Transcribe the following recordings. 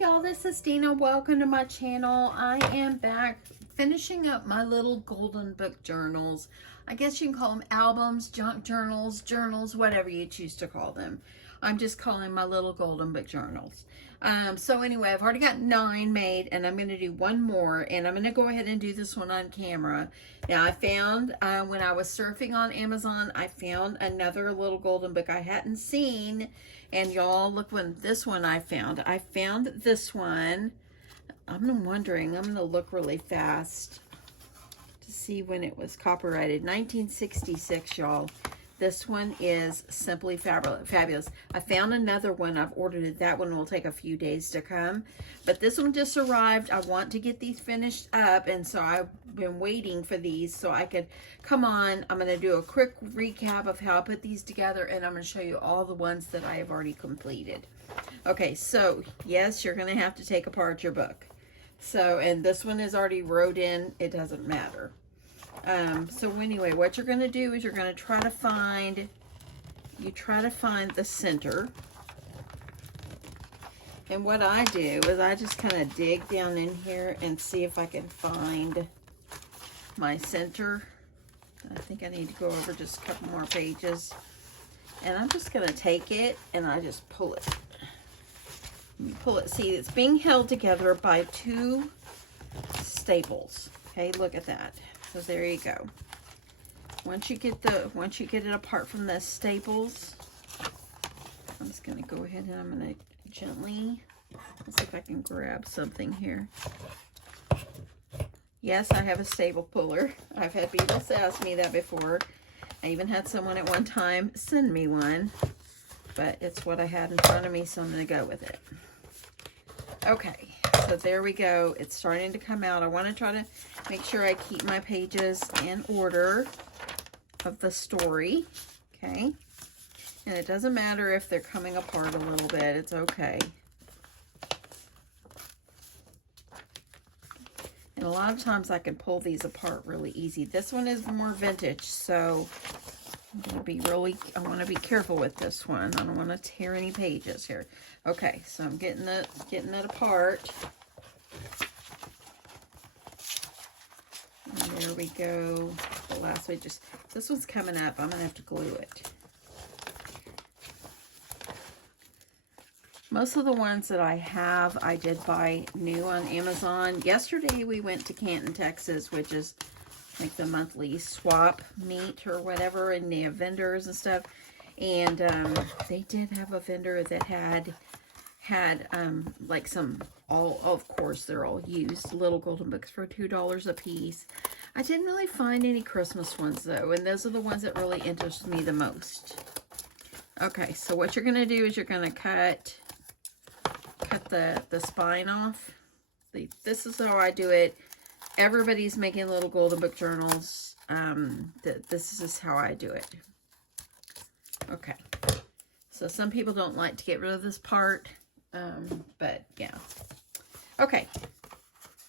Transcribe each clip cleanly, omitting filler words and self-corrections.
y'all, this is Deanna. Welcome to my channel. I am back finishing up my little golden book journals. I guess you can call them albums, junk journals, whatever you choose to call them. I'm just calling my little golden book journals. So anyway, I've already got 9 made, and I'm going to do one more, and I'm going to go ahead and do this one on camera. Now, I found, when I was surfing on Amazon, I found another little golden book I hadn't seen, and y'all, look when this one I found. I found this one. I'm wondering, I'm going to look really fast to see when it was copyrighted. 1966, y'all. This one is simply fabulous. I found another one. I've ordered it. That one will take a few days to come. But this one just arrived. I want to get these finished up. And so I've been waiting for these so I could come on. I'm going to do a quick recap of how I put these together. And I'm going to show you all the ones that I have already completed. Okay, so yes, you're going to have to take apart your book. So, and this one is already wrote in. It doesn't matter. So anyway, what you're going to do is you're going to try to find the center. And what I do is I just kind of dig down in here and see if I can find my center. I think I need to go over just a couple more pages. And I'm just going to take it and I just pull it. Pull it. See, it's being held together by 2 staples. Okay, look at that. So there you go. Once you get it apart from the staples, I'm just gonna go ahead and I'm gonna gently, let's see if I can grab something here. Yes, I have a staple puller. I've had people ask me that before. I even had someone at one time send me one, but it's what I had in front of me, so I'm gonna go with it. Okay, so there we go. It's starting to come out. I want to try to make sure I keep my pages in order of the story. Okay, and it doesn't matter if they're coming apart a little bit. It's okay. And a lot of times I can pull these apart really easy. This one is more vintage, so I want to be careful with this one. I don't want to tear any pages here. Okay, so I'm getting it apart. And there we go. The last way, this one's coming up. I'm gonna have to glue it. Most of the ones that I have, I did buy new on Amazon. Yesterday we went to Canton, Texas, which is like the monthly swap meet or whatever, and they have vendors and stuff. And they did have a vendor that had like some, of course they're all used, little golden books for $2 a piece. I didn't really find any Christmas ones though, and those are the ones that really interest me the most. Okay, so what you're gonna do is you're gonna cut the spine off. This is how I do it. Everybody's making little golden book journals. This is how I do it. Okay. So some people don't like to get rid of this part. But yeah. Okay.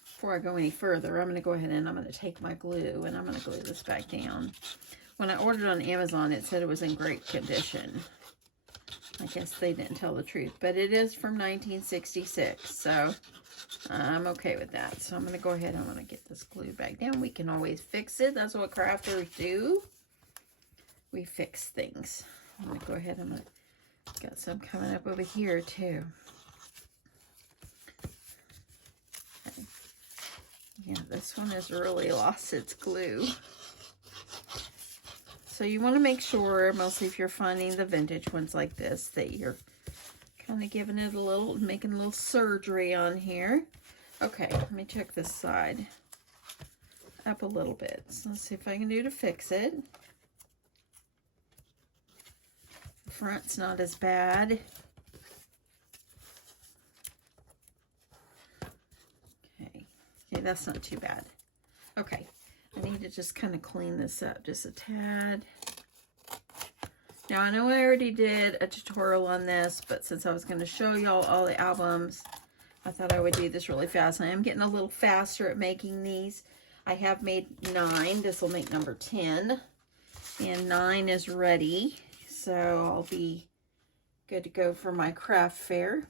Before I go any further, I'm going to go ahead and I'm going to take my glue and I'm going to glue this back down. When I ordered on Amazon, it said it was in great condition. I guess they didn't tell the truth, but it is from 1966. So I'm okay with that. So I'm going to go ahead and I'm going to get this glue back down. We can always fix it. That's what crafters do. We fix things. I'm going to go ahead and got some coming up over here too. Okay. Yeah, this one has really lost its glue. So you want to make sure, mostly if you're finding the vintage ones like this, that you're kind of giving it a little, making a little surgery on here. Okay, let me check this side up a little bit. So let's see if I can do to fix it. The front's not as bad. Okay, that's not too bad. Okay, I need to just kind of clean this up just a tad. Now, I know I already did a tutorial on this, but since I was going to show y'all all the albums, I thought I would do this really fast. I am getting a little faster at making these. I have made 9. This will make number 10. And 9 is ready. So I'll be good to go for my craft fair.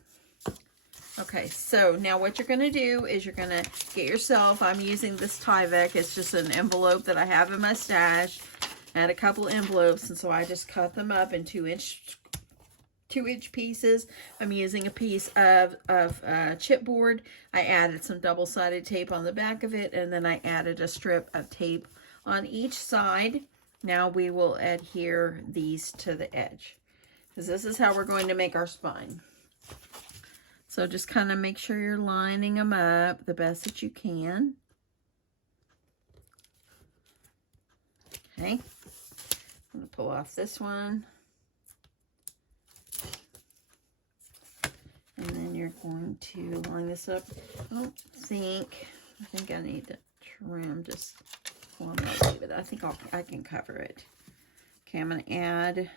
Okay, so now what you're going to do is you're going to get yourself, I'm using this Tyvek. It's just an envelope that I have in my stash. I had a couple envelopes, and so I just cut them up in 2-inch pieces. I'm using a piece of chipboard. I added some double-sided tape on the back of it, and then I added a strip of tape on each side. Now we will adhere these to the edge, because this is how we're going to make our spine. So just kind of make sure you're lining them up the best that you can. Okay. I'm going to pull off this one. And then you're going to line this up. I think I need to trim just, well, I'm going to leave it. I think I can cover it. Okay, I'm going to add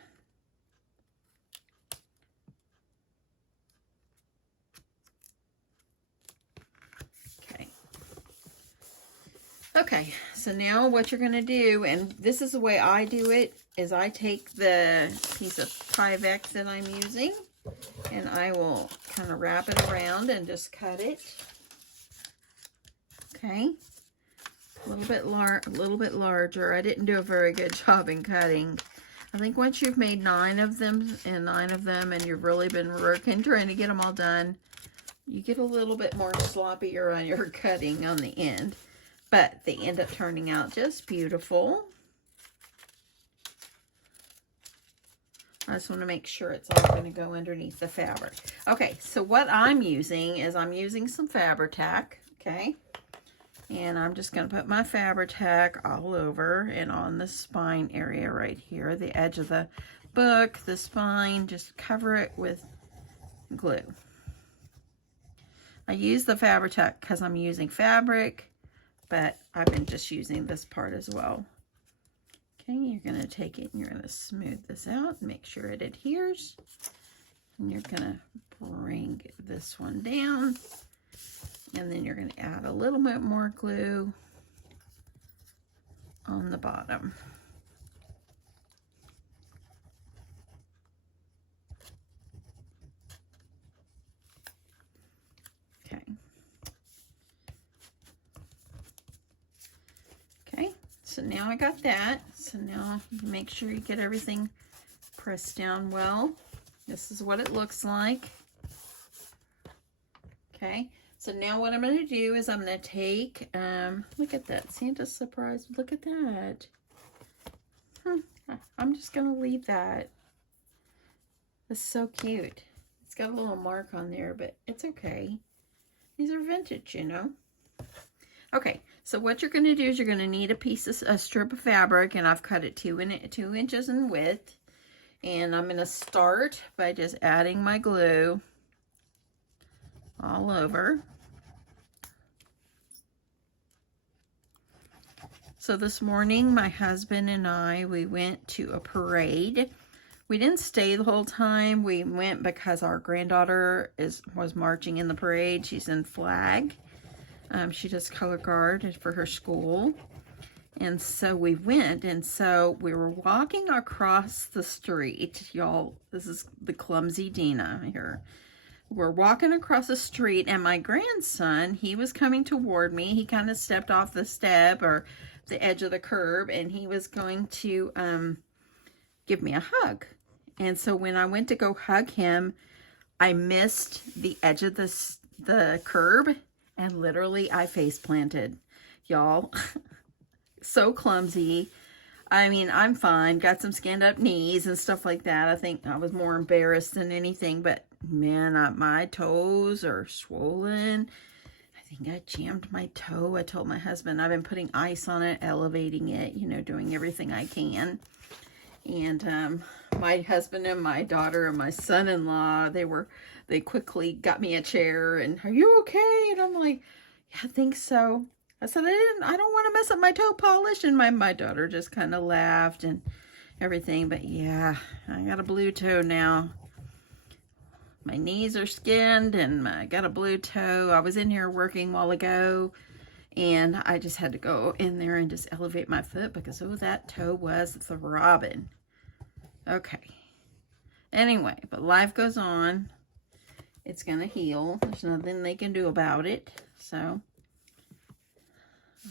Okay, so now what you're going to do, and this is the way I do it, is I take the piece of Tyvek that I'm using, and I will kind of wrap it around and just cut it. Okay, a little bit larger. I didn't do a very good job in cutting. I think once you've made 9 of them, and you've really been working, trying to get them all done, you get a little bit more sloppier on your cutting on the end. But they end up turning out just beautiful. I just want to make sure it's all going to go underneath the fabric. Okay, so what I'm using is I'm using some Fabri-Tac, okay? And I'm just going to put my Fabri-Tac all over and on the spine area right here, the edge of the book, the spine, just cover it with glue. I use the Fabri-Tac because I'm using fabric, but I've been just using this part as well. Okay, you're going to take it and you're going to smooth this out, make sure it adheres. And you're going to bring this one down. And then you're going to add a little bit more glue on the bottom. Okay. So now I got that. So now make sure you get everything pressed down well. This is what it looks like. Okay. So now what I'm going to do is I'm going to take, look at that, Santa's surprise. Look at that. I'm just going to leave that. It's so cute. It's got a little mark on there, but it's okay. These are vintage, you know. Okay, so what you're going to do is you're going to need a strip of fabric, and I've cut it 2 inches in width. And I'm going to start by just adding my glue all over. So this morning, my husband and I, we went to a parade. We didn't stay the whole time. We went because our granddaughter was marching in the parade. She's in flag. She does color guard for her school. And so we went, and so we were walking across the street. Y'all, this is the clumsy Deanna here. We're walking across the street, and my grandson, he was coming toward me. He kind of stepped off the step or the edge of the curb, and he was going to give me a hug. And so when I went to go hug him, I missed the edge of the curb, and literally I face planted, y'all. So clumsy. I mean, I'm fine. Got some skinned up knees and stuff like that. I think I was more embarrassed than anything, but man, my toes are swollen. I think I jammed my toe. I told my husband I've been putting ice on it, elevating it, you know, doing everything I can. And my husband and my daughter and my son-in-law, they quickly got me a chair and, "Are you okay?" And I'm like, "Yeah, I think so." I said, I don't want to mess up my toe polish. And my daughter just kind of laughed and everything. But yeah, I got a blue toe now. My knees are skinned and I got a blue toe. I was in here working a while ago, and I just had to go in there and just elevate my foot because, oh, that toe was throbbing. Okay. Anyway, but life goes on. it's going to heal. There's nothing they can do about it. So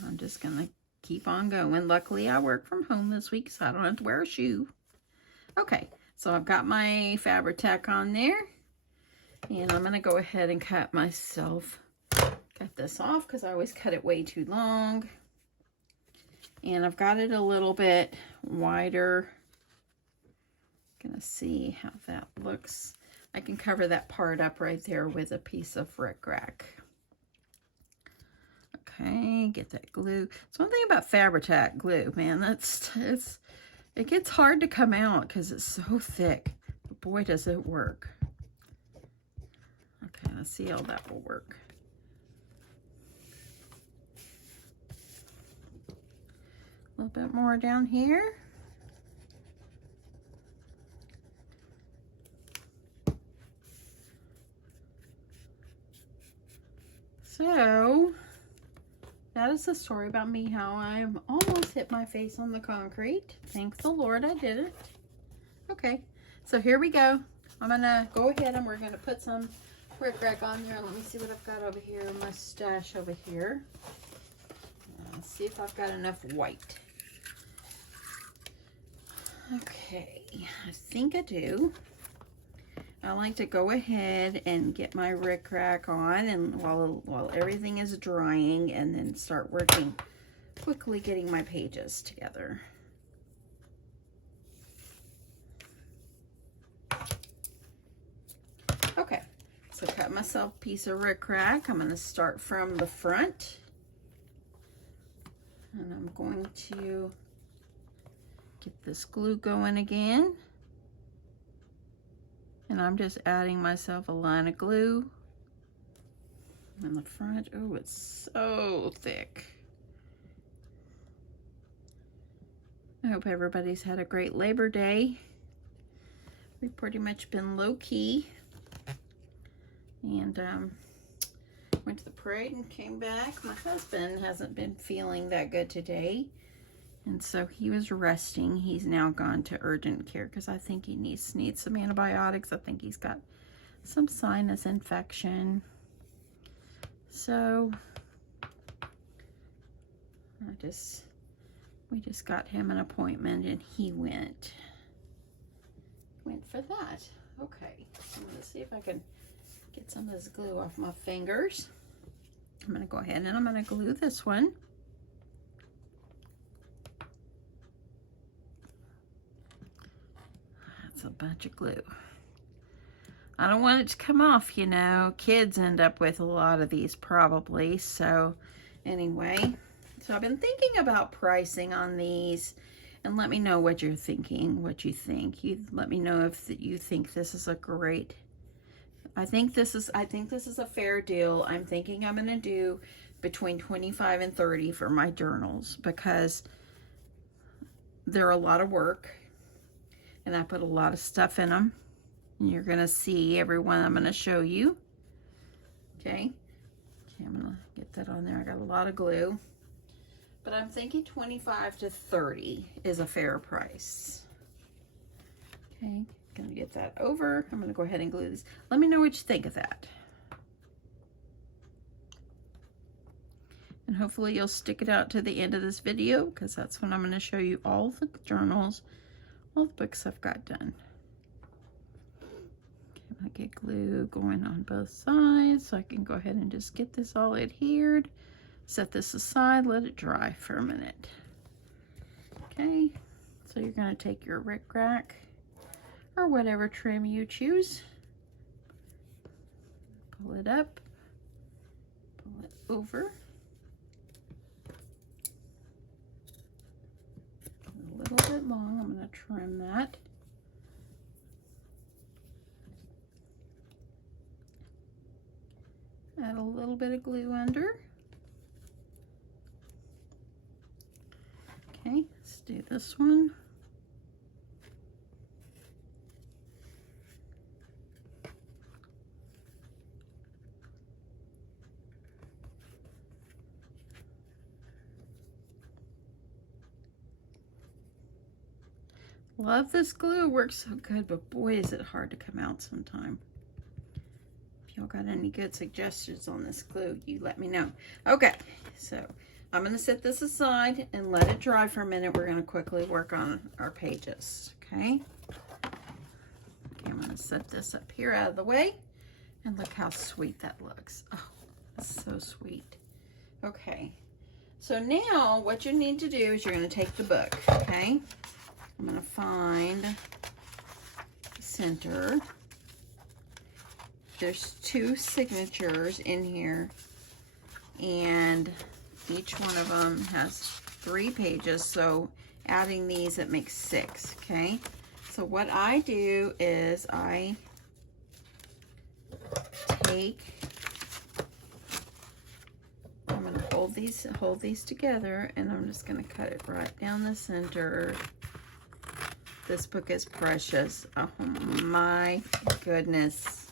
I'm just going to keep on going. Luckily, I work from home this week, so I don't have to wear a shoe. Okay, so I've got my Fabri-Tac on there. And I'm going to go ahead and cut this off because I always cut it way too long. And I've got it a little bit wider. Gonna see how that looks. I can cover that part up right there with a piece of rickrack. Okay, get that glue. So one thing about Fabri-Tac glue, man, it gets hard to come out because it's so thick. But boy, does it work. Okay, let's see how that will work. A little bit more down here. So that is the story about me, how I almost hit my face on the concrete. Thank the Lord I didn't. Okay, so here we go. I'm gonna go ahead and we're gonna put some rickrack on there. Let me see what I've got over here in my stash over here. Let's see if I've got enough white. Okay, I think I do. I like to go ahead and get my rickrack on, and while everything is drying, and then start working quickly getting my pages together. Okay, so cut myself a piece of rickrack. I'm going to start from the front, and I'm going to get this glue going again. And I'm just adding myself a line of glue on the front. Oh, it's so thick. I hope everybody's had a great Labor Day. We've pretty much been low-key. And went to the parade and came back. My husband hasn't been feeling that good today. And so he was resting. He's now gone to urgent care because I think he needs some antibiotics. I think he's got some sinus infection. So we just got him an appointment and he went for that. Okay, I'm gonna see if I can get some of this glue off my fingers. I'm gonna go ahead and I'm gonna glue this one. A bunch of glue. I don't want it to come off, you know. Kids end up with a lot of these probably. So anyway, so I've been thinking about pricing on these, and let me know what you're thinking, what you think. You let me know if you think this is a great. I think this is a fair deal. I'm thinking I'm going to do between 25 and 30 for my journals because they're a lot of work. And I put a lot of stuff in them. And you're going to see every one I'm going to show you. Okay, I'm going to get that on there. I got a lot of glue. But I'm thinking 25 to 30 is a fair price. Okay, going to get that over. I'm going to go ahead and glue this. Let me know what you think of that. And hopefully you'll stick it out to the end of this video because that's when I'm going to show you all the journals, all the books I've got done. Okay, I'm going to get glue going on both sides so I can go ahead and just get this all adhered. Set this aside, let it dry for a minute. Okay, so you're going to take your rickrack or whatever trim you choose. Pull it up, pull it over. A little bit long, I'm going to trim that. Add a little bit of glue under. Okay, let's do this one. Love this glue, it works so good, but boy is it hard to come out sometime. y'all got any good suggestions on this glue, you let me know. Okay, so I'm going to set this aside and let it dry for a minute. We're going to quickly work on our pages, okay? Okay, I'm going to set this up here out of the way. And look how sweet that looks. Oh, that's so sweet. Okay, so now what you need to do is you're going to take the book, okay? I'm going to find the center. There's 2 signatures in here, and each one of them has 3 pages, so adding these, it makes 6, okay? So what I do is I take, I'm going to hold these together, and I'm just going to cut it right down the center. This book is precious. Oh my goodness.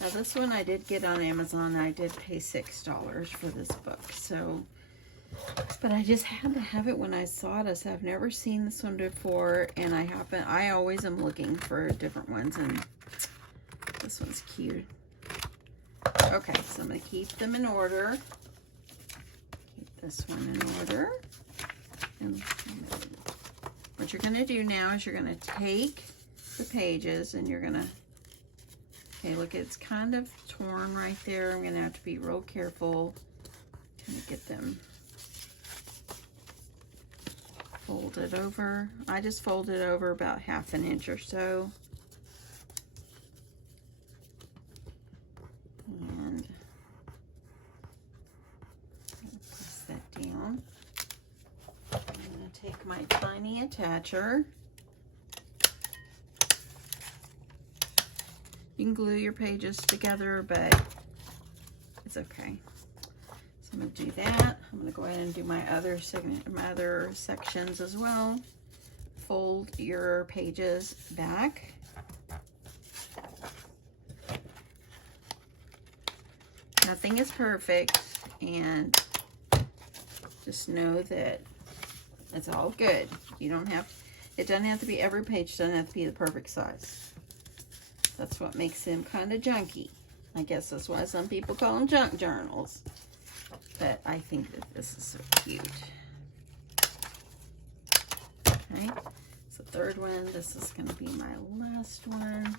Now this one I did get on Amazon. I did pay $6 for this book. So, but I just had to have it when I saw this. I've never seen this one before, and I always am looking for different ones, and this one's cute. Okay, so I'm gonna keep them in order. Keep this one in order. And what you're gonna do now is you're gonna take the pages and you're gonna, okay, look, it's kind of torn right there. I'm gonna have to be real careful to get them folded over. I just folded over about 1/2 inch or so. And press that down. I'm gonna take my tiny attacher. You can glue your pages together, but it's okay. So I'm going to do that. I'm going to go ahead and do my other sections as well. Fold your pages back. Nothing is perfect, and just know that it's all good. You don't have to, it doesn't have to be, every page doesn't have to be the perfect size. That's what makes them kind of junky. I guess that's why some people call them junk journals. But I think that this is so cute. Okay, so third one, this is going to be my last one.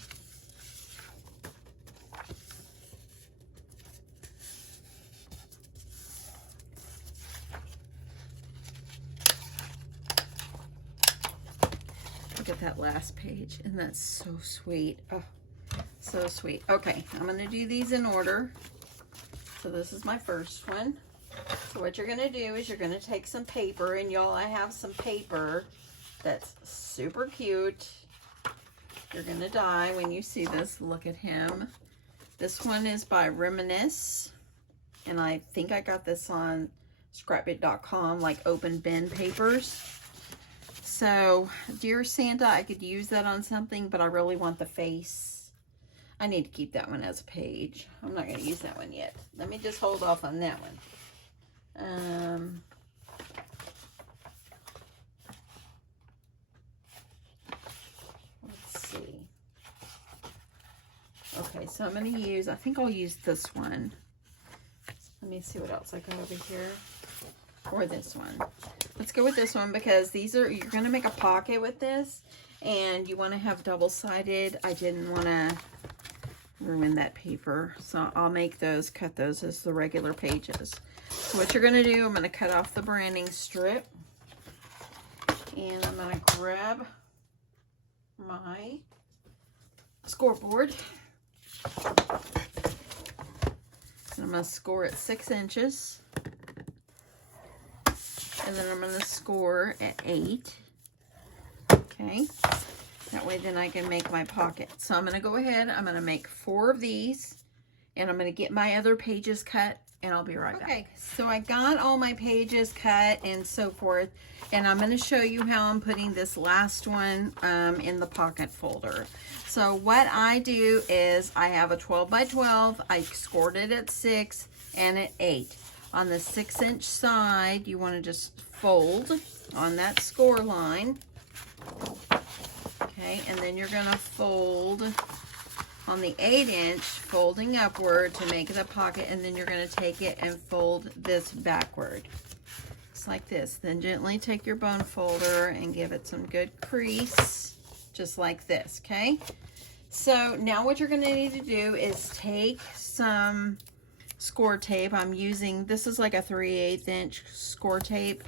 Look at that last page, and that's so sweet. Oh, so sweet. Okay, I'm going to do these in order. So this is my first one. So what you're going to do is you're going to take some paper, and y'all, I have some paper that's super cute. You're going to die when you see this. Look at him. This one is by Reminisce, and I think I got this on scrapbook.com, like open bin papers. So, Dear Santa, I could use that on something, but I really want the face. I need to keep that one as a page. I'm not going to use that one yet. Let me just hold off on that one. Let's see. Okay, so I'm going to use, I think I'll use this one. Let me see what else I got over here. Or this one. Let's go with this one because these are, you're going to make a pocket with this, and you want to have double-sided. I didn't want to ruin that paper, so I'll make those, cut those as the regular pages. So what you're going to do, I'm going to cut off the branding strip, and I'm going to grab my scoreboard, and I'm going to score at 6 inches. And then I'm going to score at 8. Okay. That way then I can make my pocket. So I'm going to go ahead. I'm going to make 4 of these. And I'm going to get my other pages cut. And I'll be right back. Okay. So I got all my pages cut and so forth. And I'm going to show you how I'm putting this last one in the pocket folder. So what I do is I have a 12 by 12. I scored it at 6 and at 8. On the 6-inch side, you want to just fold on that score line. Okay, and then you're going to fold on the 8-inch, folding upward to make the pocket, and then you're going to take it and fold this backward. Just like this. Then gently take your bone folder and give it some good crease, just like this, okay? So now what you're going to need to do is take some score tape. I'm using, this is like a 3/8 inch score tape.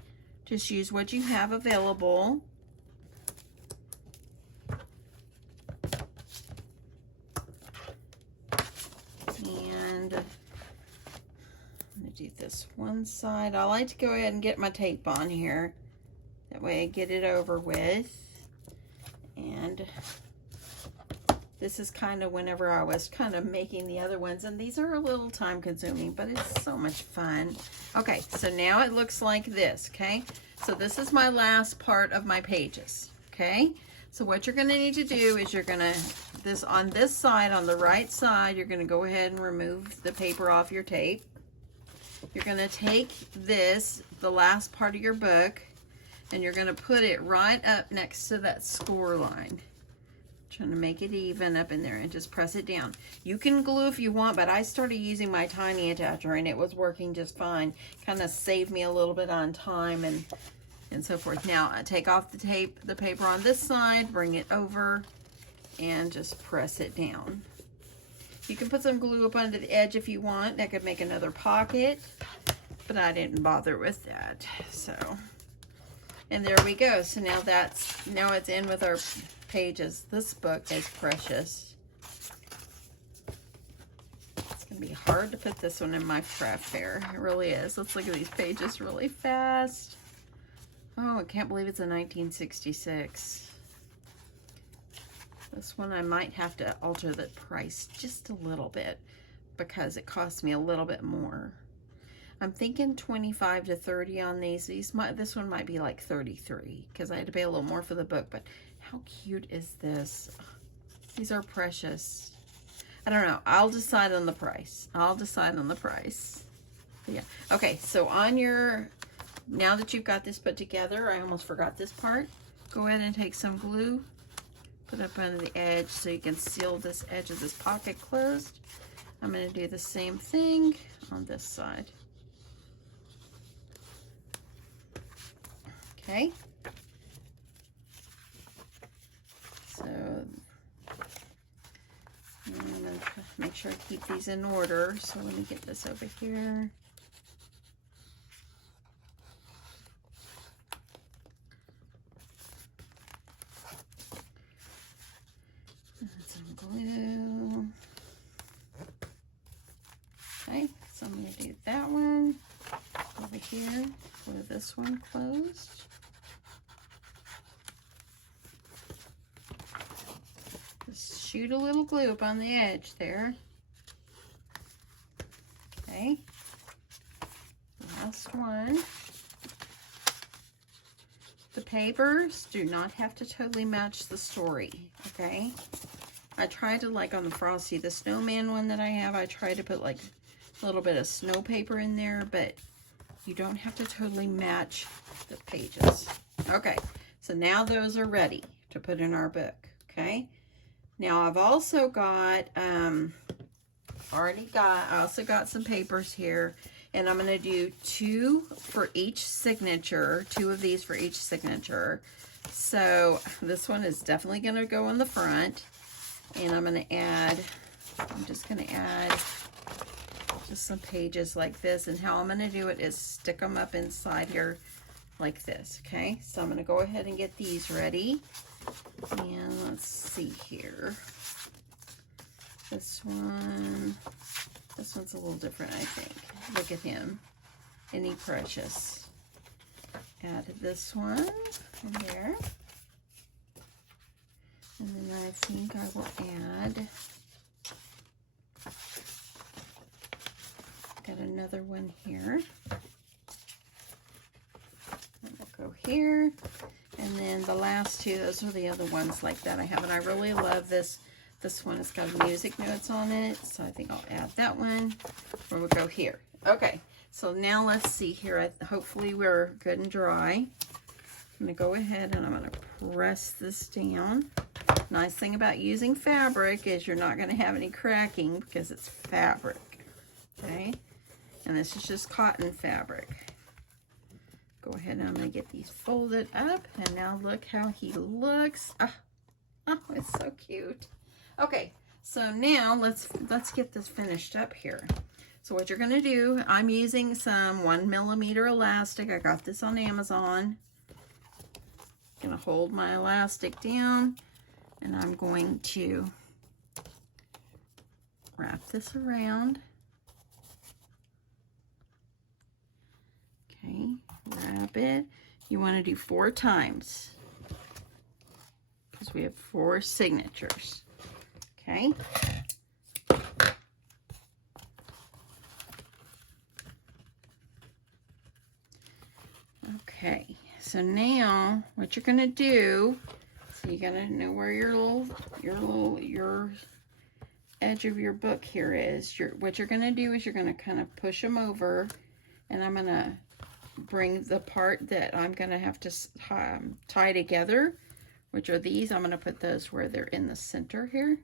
Just use what you have available. And I'm going to do this one side. I like to go ahead and get my tape on here. That way I get it over with. And this is kind of whenever I was kind of making the other ones, and these are a little time consuming, but it's so much fun. Okay, so now it looks like this, okay? So this is my last part of my pages, okay? So what you're gonna need to do is you're gonna, on this side, on the right side, you're gonna go ahead and remove the paper off your tape. You're gonna take this, the last part of your book, and you're gonna put it right up next to that score line. Trying to make it even up in there and just press it down. You can glue if you want, but I started using my tiny attacher and it was working just fine. Kind of saved me a little bit on time and so forth. Now I take off the tape, the paper on this side, bring it over and just press it down. You can put some glue up under the edge if you want. That could make another pocket, but I didn't bother with that. So, and there we go. So now it's in with our pages. This book is precious. It's gonna be hard to put this one in my craft fair. It really is. Let's look at these pages really fast. Oh, I can't believe it's a 1966. This one I might have to alter the price just a little bit because it cost me a little bit more. I'm thinking 25 to 30 on these. This one might be like 33 because I had to pay a little more for the book, but how cute is this? These are precious. I don't know. I'll decide on the price. Yeah. Okay, so now that you've got this put together, I almost forgot this part. Go ahead and take some glue, put up under the edge so you can seal this edge of this pocket closed. I'm going to do the same thing on this side. Okay. So I'm going to make sure I keep these in order. So let me get this over here. Some glue. Okay, so I'm going to do that one over here with this one closed. Just shoot a little glue up on the edge there. Okay, last one. The papers do not have to totally match the story, okay? I tried to, like on the Frosty the Snowman one that I have, I tried to put like a little bit of snow paper in there, but you don't have to totally match the pages. Okay, so now those are ready to put in our book, okay? Now I've also got, I also got some papers here, and I'm going to do two for each signature, two of these for each signature. So this one is definitely going to go in the front, and I'm just going to add just some pages like this, and how I'm going to do it is stick them up inside here like this, okay? So I'm going to go ahead and get these ready, and let's see here. This one's a little different, I think. Look at him. Isn't he precious? Add this one in there. And then I think I will add, got another one here. And we'll go here. And then the last two, those are the other ones like that I have. And I really love this. This one has got music notes on it, so I think I'll add that one, or we'll go here. Okay, so now let's see here. Hopefully we're good and dry. I'm going to go ahead and I'm going to press this down. Nice thing about using fabric is you're not going to have any cracking because it's fabric. Okay, and this is just cotton fabric. Go ahead and I'm going to get these folded up, and now look how he looks. Oh, it's so cute. Okay, so now let's get this finished up here. So what you're going to do, I'm using some 1mm elastic. I got this on Amazon. I'm going to hold my elastic down, and I'm going to wrap this around. Okay, wrap it. You want to do 4 times because we have 4 signatures. Okay. Okay, so now what you're going to do, so you got to know where your edge of your book here is. What you're going to do is you're going to kind of push them over, and I'm going to bring the part that I'm going to have to tie together, which are these. I'm going to put those where they're in the center here.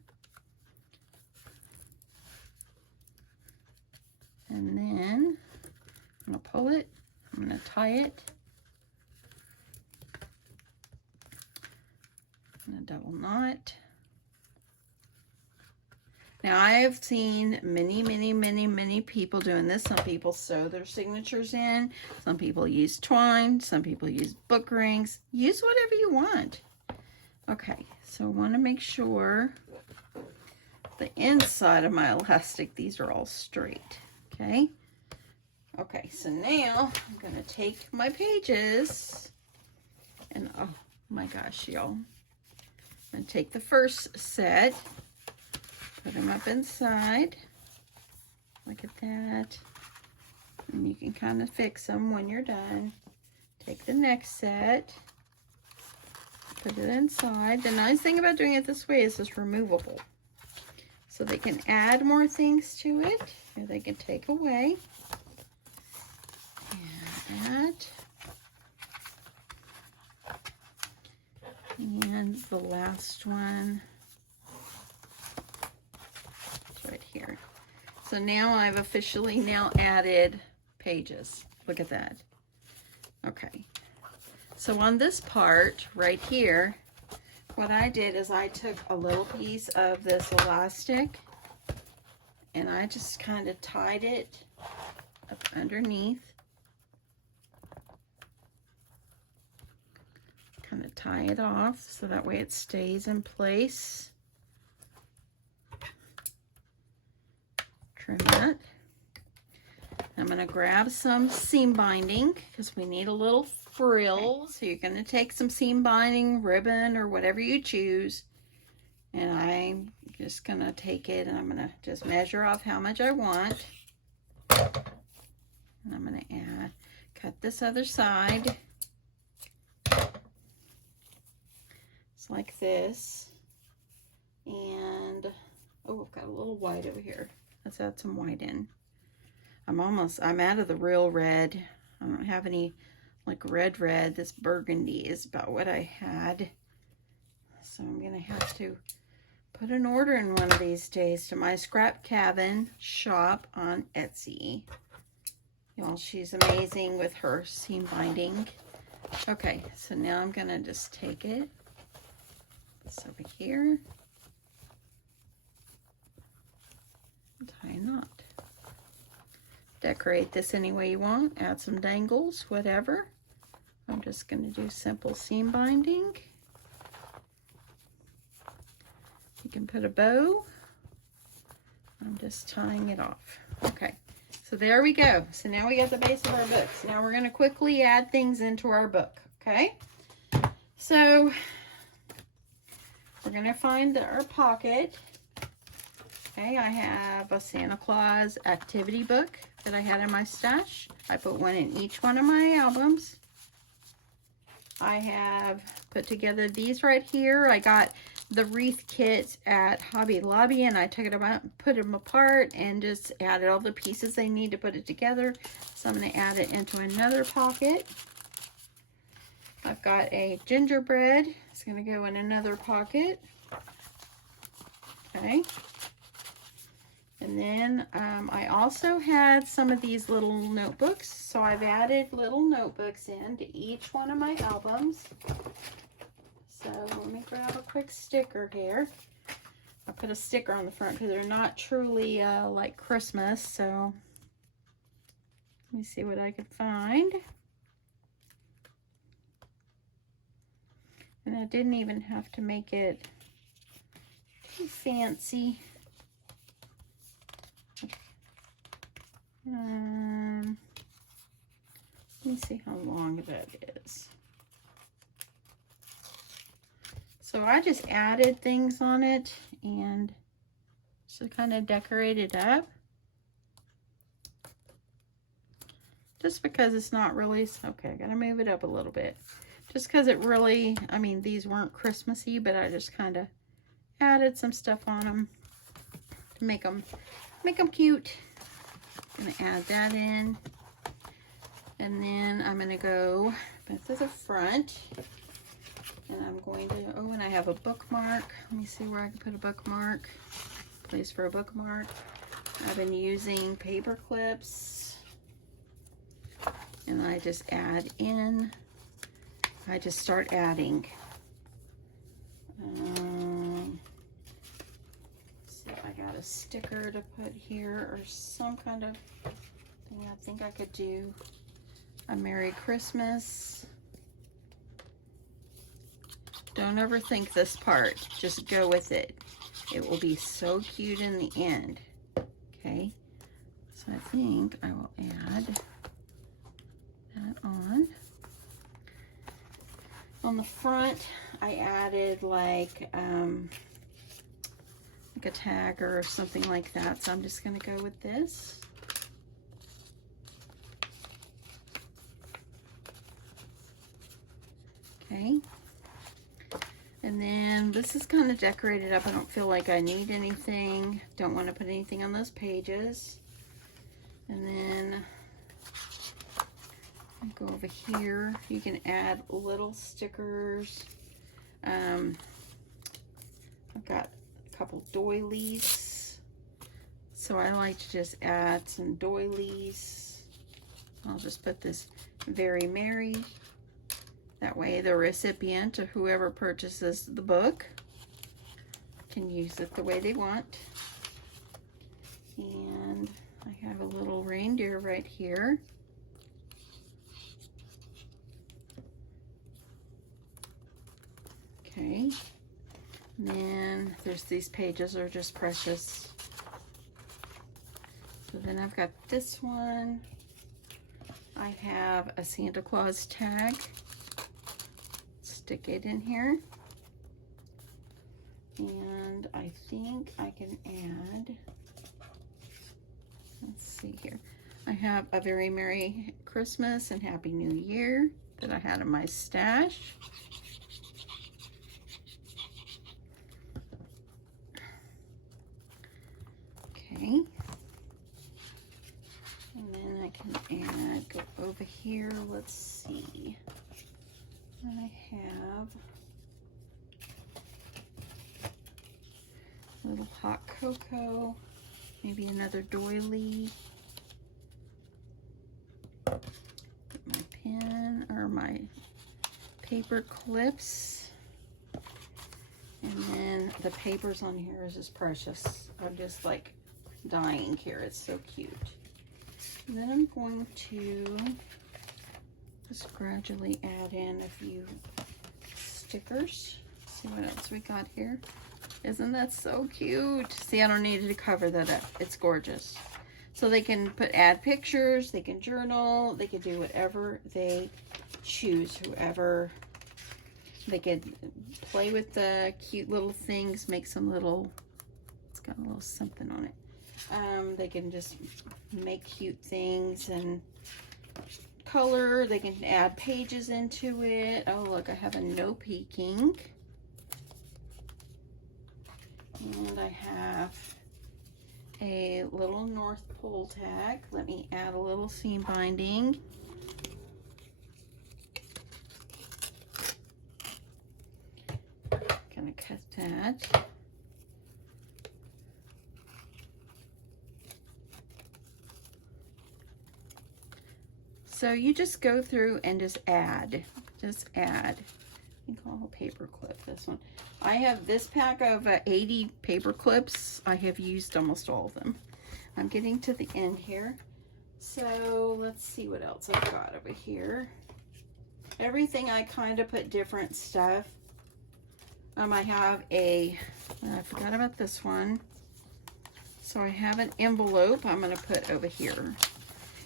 And then I'm going to pull it. I'm going to tie it. And a double knot. Now I have seen many people doing this. Some people sew their signatures in. Some people use twine. Some people use book rings. Use whatever you want. Okay, so I want to make sure the inside of my elastic, these are all straight. Okay. Okay, so now I'm going to take my pages and oh my gosh, y'all. I'm going to take the first set, put them up inside. Look at that. And you can kind of fix them when you're done. Take the next set, put it inside. The nice thing about doing it this way is it's removable. So they can add more things to it, or they can take away. And the last one is right here. So now I've officially now added pages. Look at that. Okay. So on this part right here, what I did is I took a little piece of this elastic and I just kind of tied it up underneath. Kind of tie it off so that way it stays in place. Trim that. I'm going to grab some seam binding because we need a little frill. So you're going to take some seam binding, ribbon, or whatever you choose. And I'm just going to take it and I'm going to just measure off how much I want. And I'm going to cut this other side. Like this, and oh, I've got a little white over here. Let's add some white in. I'm out of the real red. I don't have any like red. This burgundy is about what I had, so I'm gonna have to put an order in one of these days to my Scrap Cabin shop on Etsy. Y'all, she's amazing with her seam binding. Okay, so now I'm gonna just take it. This over here, tie a knot. Decorate this any way you want, add some dangles, whatever. I'm just going to do simple seam binding. You can put a bow. I'm just tying it off. Okay, so there we go. So now we got the base of our books. Now we're going to quickly add things into our book, okay? So we're going to find our pocket. Okay, I have a Santa Claus activity book that I had in my stash. I put one in each one of my albums. I have put together these right here. I got the wreath kit at Hobby Lobby and I took it about, put them apart and just added all the pieces they need to put it together. So I'm going to add it into another pocket. I've got a gingerbread. It's going to go in another pocket. Okay. And then I also had some of these little notebooks. So I've added little notebooks into each one of my albums. So let me grab a quick sticker here. I put a sticker on the front because they're not truly like Christmas. So let me see what I can find. And I didn't even have to make it too fancy. Let me see how long that is. So I just added things on it and just kind of decorate it up. Just because it's not really, okay, I gotta move it up a little bit. Just because it really, I mean, these weren't Christmassy, but I just kind of added some stuff on them to make them cute. I'm gonna add that in. And then I'm gonna go back to the front. And I'm going to, oh, and I have a bookmark. Let me see where I can put a bookmark. Place for a bookmark. I've been using paper clips. And I just add in. I just start adding. See if I got a sticker to put here or some kind of thing. I think I could do a Merry Christmas. Don't overthink this part. Just go with it. It will be so cute in the end. Okay. So I think I will add that on. On the front, I added like a tag or something like that. So I'm just going to go with this. Okay. And then this is kind of decorated up. I don't feel like I need anything. Don't want to put anything on those pages. And then I go over here. You can add little stickers. I've got a couple doilies. So I like to just add some doilies. I'll just put this Very Merry. That way the recipient or whoever purchases the book can use it the way they want. And I have a little reindeer right here. Okay. And then there's these pages are just precious. So then I've got this one. I have a Santa Claus tag. Stick it in here. And I think I can add, let's see here. I have a Very Merry Christmas and Happy New Year that I had in my stash. Okay. And then I can add, go over here, let's see. I have a little hot cocoa, maybe another doily. Get my pen or my paper clips. And then the papers on here is just precious. I'm just like dying here. It's so cute. And then I'm going to just gradually add in a few stickers. See what else we got here. Isn't that so cute? See, I don't need to cover that up. It's gorgeous. So they can add pictures, they can journal, they can do whatever they choose, whoever. They could play with the cute little things, make some little, it's got a little something on it. They can just make cute things and color. They can add pages into it. Oh, look, I have a no peeking. And I have a little North Pole tag. Let me add a little seam binding. Gonna cut that. So you just go through and just add. Just add. I think I'll paper clip this one. I have this pack of 80 paper clips. I have used almost all of them. I'm getting to the end here. So let's see what else I've got over here. Everything I kind of put different stuff. I have I forgot about this one. So I have an envelope I'm going to put over here.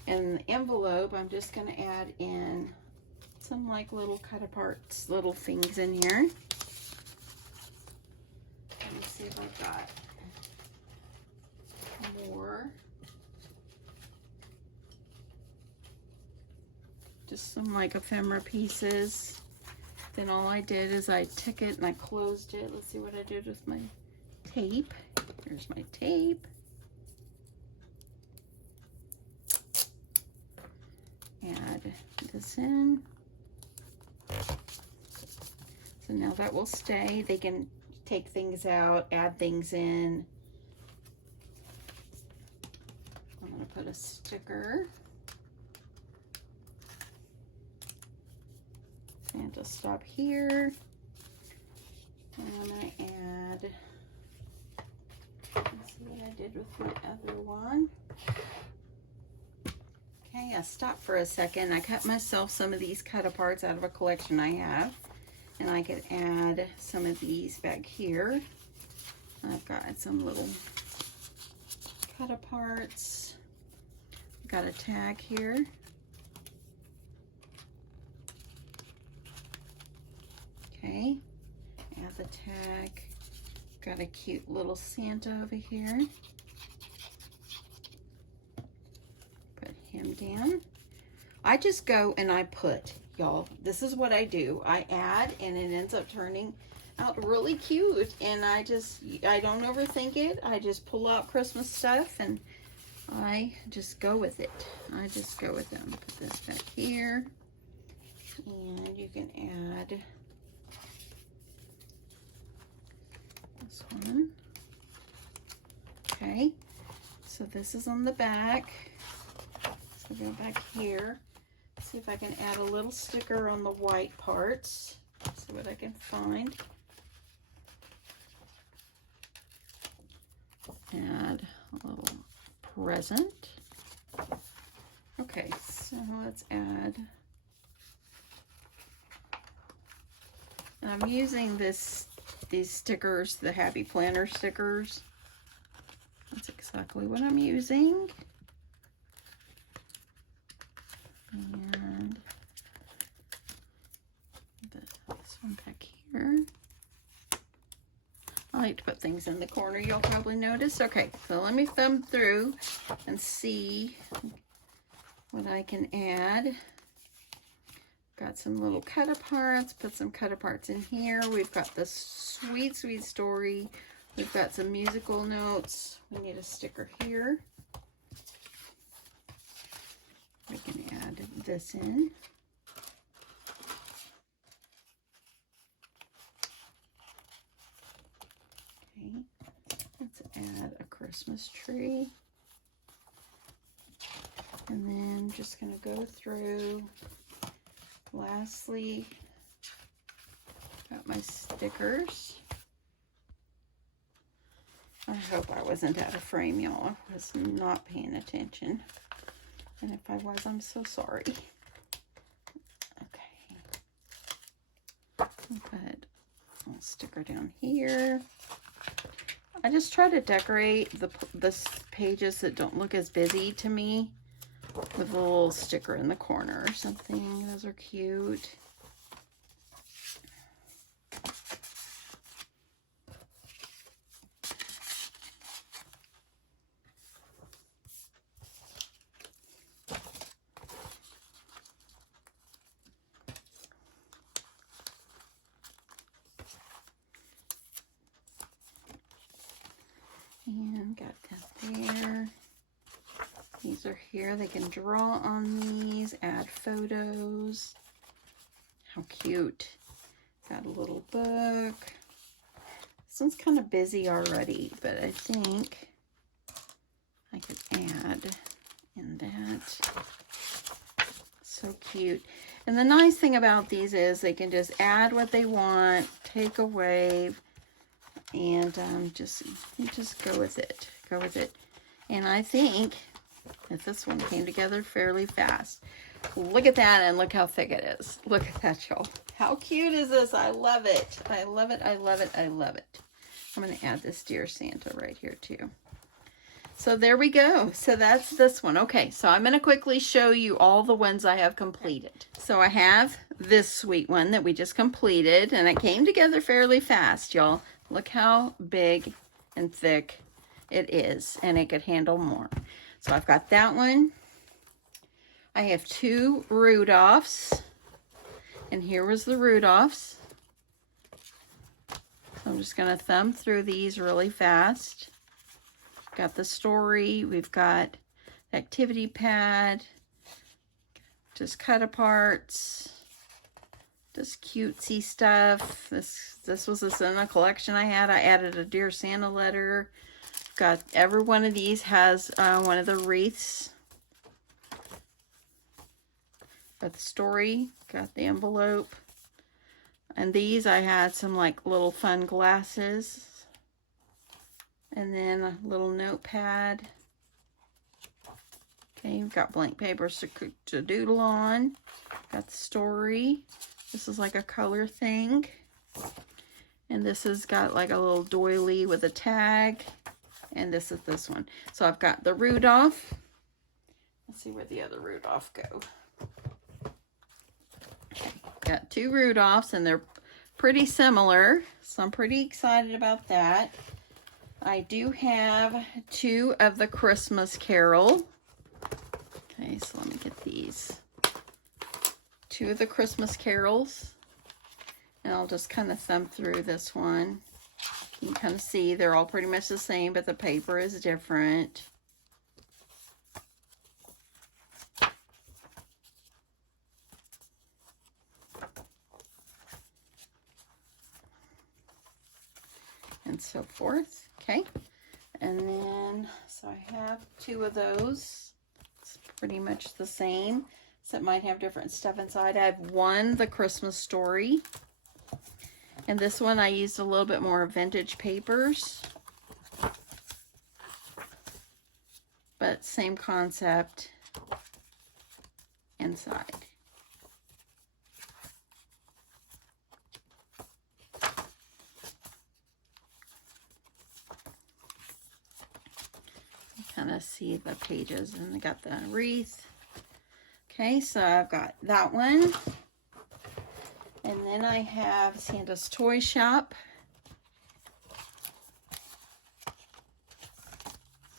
And the envelope, I'm just going to add in some like little cut aparts, little things in here. Let me see if I've got more. Just some like ephemera pieces. Then all I did is I took it and I closed it. Let's see what I did with my tape. Here's my tape. Add this in. So now that will stay. They can take things out, add things in. I'm going to put a sticker. Santa stop here. And I'm going to add, let's see what I did with my other one. Okay, I stopped for a second. I cut myself some of these cut aparts out of a collection I have. And I could add some of these back here. I've got some little cut aparts. Got a tag here. Okay, add the tag. Got a cute little Santa over here. Put him down. I just go and I put, y'all, this is what I do. I add and it ends up turning out really cute. And I don't overthink it. I just pull out Christmas stuff and I just go with it. I just go with them. Put this back here. And you can add this one. Okay, so this is on the back. So go back here. See if I can add a little sticker on the white parts. See what I can find. Add a little present. Okay, so let's add. And I'm using these stickers, the Happy Planner stickers. That's exactly what I'm using. And this one back here. I like to put things in the corner, you'll probably notice. Okay, so let me thumb through and see what I can add. Got some little cut aparts, put some cut aparts in here. We've got this sweet, sweet story. We've got some musical notes. We need a sticker here. We can add this in. Okay, let's add a Christmas tree. And then just gonna go through. Lastly, got my stickers. I hope I wasn't out of frame, y'all. I was not paying attention. And if I was, I'm so sorry. Okay. Put a little sticker down here. I just try to decorate the pages that don't look as busy to me with a little sticker in the corner or something. Those are cute. And got that there. These are here. They can draw on these, add photos. How cute. Got a little book. This one's kind of busy already, but I think I could add in that So cute. And the nice thing about these is they can just add what they want, take away, and you just go with it. Go with it. And I think that this one came together fairly fast. Look at that, and look how thick it is. Look at that, y'all. How cute is this? I love it. I love it. I love it. I love it. I'm going to add this Dear Santa right here too. So there we go. So that's this one. Okay, so I'm going to quickly show you all the ones I have completed. So I have this sweet one that we just completed, and it came together fairly fast, y'all. Look how big and thick it is, and it could handle more. So I've got that one. I have 2 Rudolphs, and here was the Rudolphs. So I'm just going to thumb through these really fast. Got the story, we've got the activity pad, just cut aparts, just cutesy stuff. This was in a collection I had. I added a Dear Santa letter. Got every one of these has one of the wreaths. Got the story, got the envelope. And these I had some like little fun glasses. And then a little notepad. Okay, we've got blank papers to doodle on. Got the story. This is like a color thing. And this has got like a little doily with a tag. And this is this one. So I've got the Rudolph. Let's see where the other Rudolph go. Okay, got 2 Rudolphs, and they're pretty similar. So I'm pretty excited about that. I do have 2 of the Christmas Carol. Okay, so let me get these. 2 of the Christmas Carols. And I'll just kind of thumb through this one. You can kind of see they're all pretty much the same, but the paper is different. And so forth. Okay, and then so I have 2 of those. It's pretty much the same, so it might have different stuff inside. I have 1 the Christmas story, and this one I used a little bit more vintage papers, but same concept inside. Kind of see the pages, and I got the wreath. Okay, so I've got that one, and then I have Santa's Toy Shop.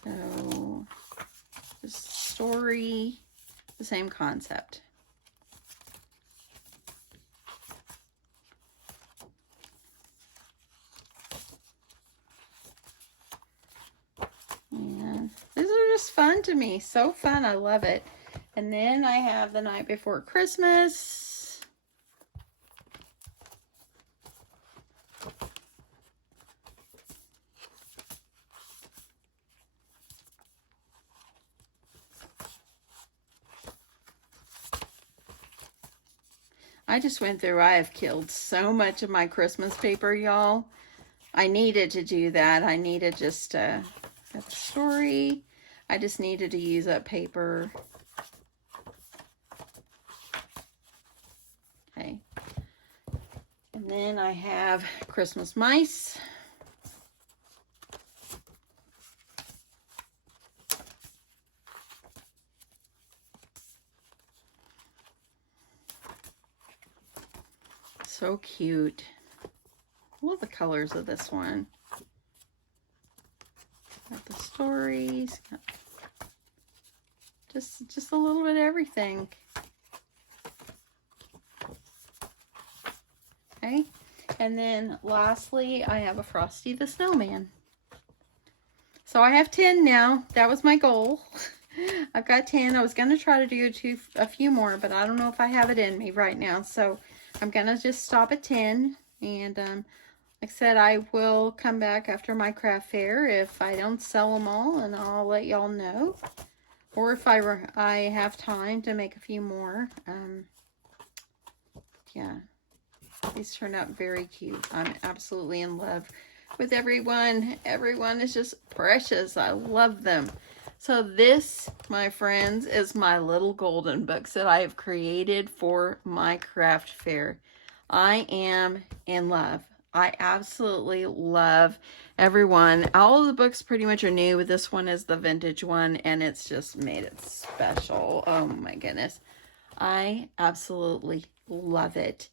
So the story, the same concept. And these are just fun to me. So fun. I love it. And then I have The Night Before Christmas. I just went through, I have killed so much of my Christmas paper, y'all. I needed to do that. I needed just to have a story. I just needed to use up paper. Okay. And then I have Christmas mice. So cute. I love the colors of this one. Got the stories. Got just a little bit of everything. Okay. And then lastly, I have a Frosty the Snowman. So I have 10 now. That was my goal. I've got 10. I was going to try to do a few more, but I don't know if I have it in me right now. So I'm going to just stop at 10. And like I said, I will come back after my craft fair if I don't sell them all, and I'll let y'all know. or if I have time to make a few more. Yeah, these turn out very cute. I'm absolutely in love with everyone. Everyone is just precious. I love them. So this, my friends, is my little golden books that I have created for my craft fair. I am in love. I absolutely love everyone. All of the books pretty much are new, but this one is the vintage one, and it's just made it special. Oh my goodness. I absolutely love it.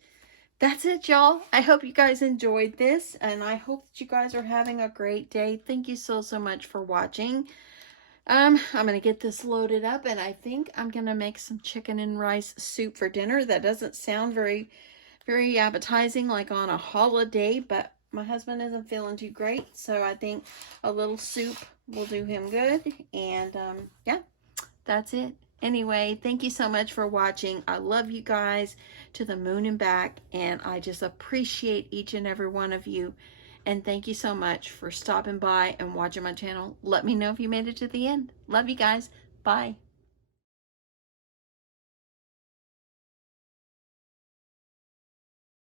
That's it, y'all. I hope you guys enjoyed this, and I hope that you guys are having a great day. Thank you so much for watching. I'm going to get this loaded up, and I think I'm going to make some chicken and rice soup for dinner. That doesn't sound very appetizing like on a holiday, but my husband isn't feeling too great, so I think a little soup will do him good. And yeah, that's it. Anyway, thank you so much for watching. I love you guys to the moon and back, and I just appreciate each and every one of you. And thank you so much for stopping by and watching my channel. Let me know if you made it to the end. Love you guys. Bye.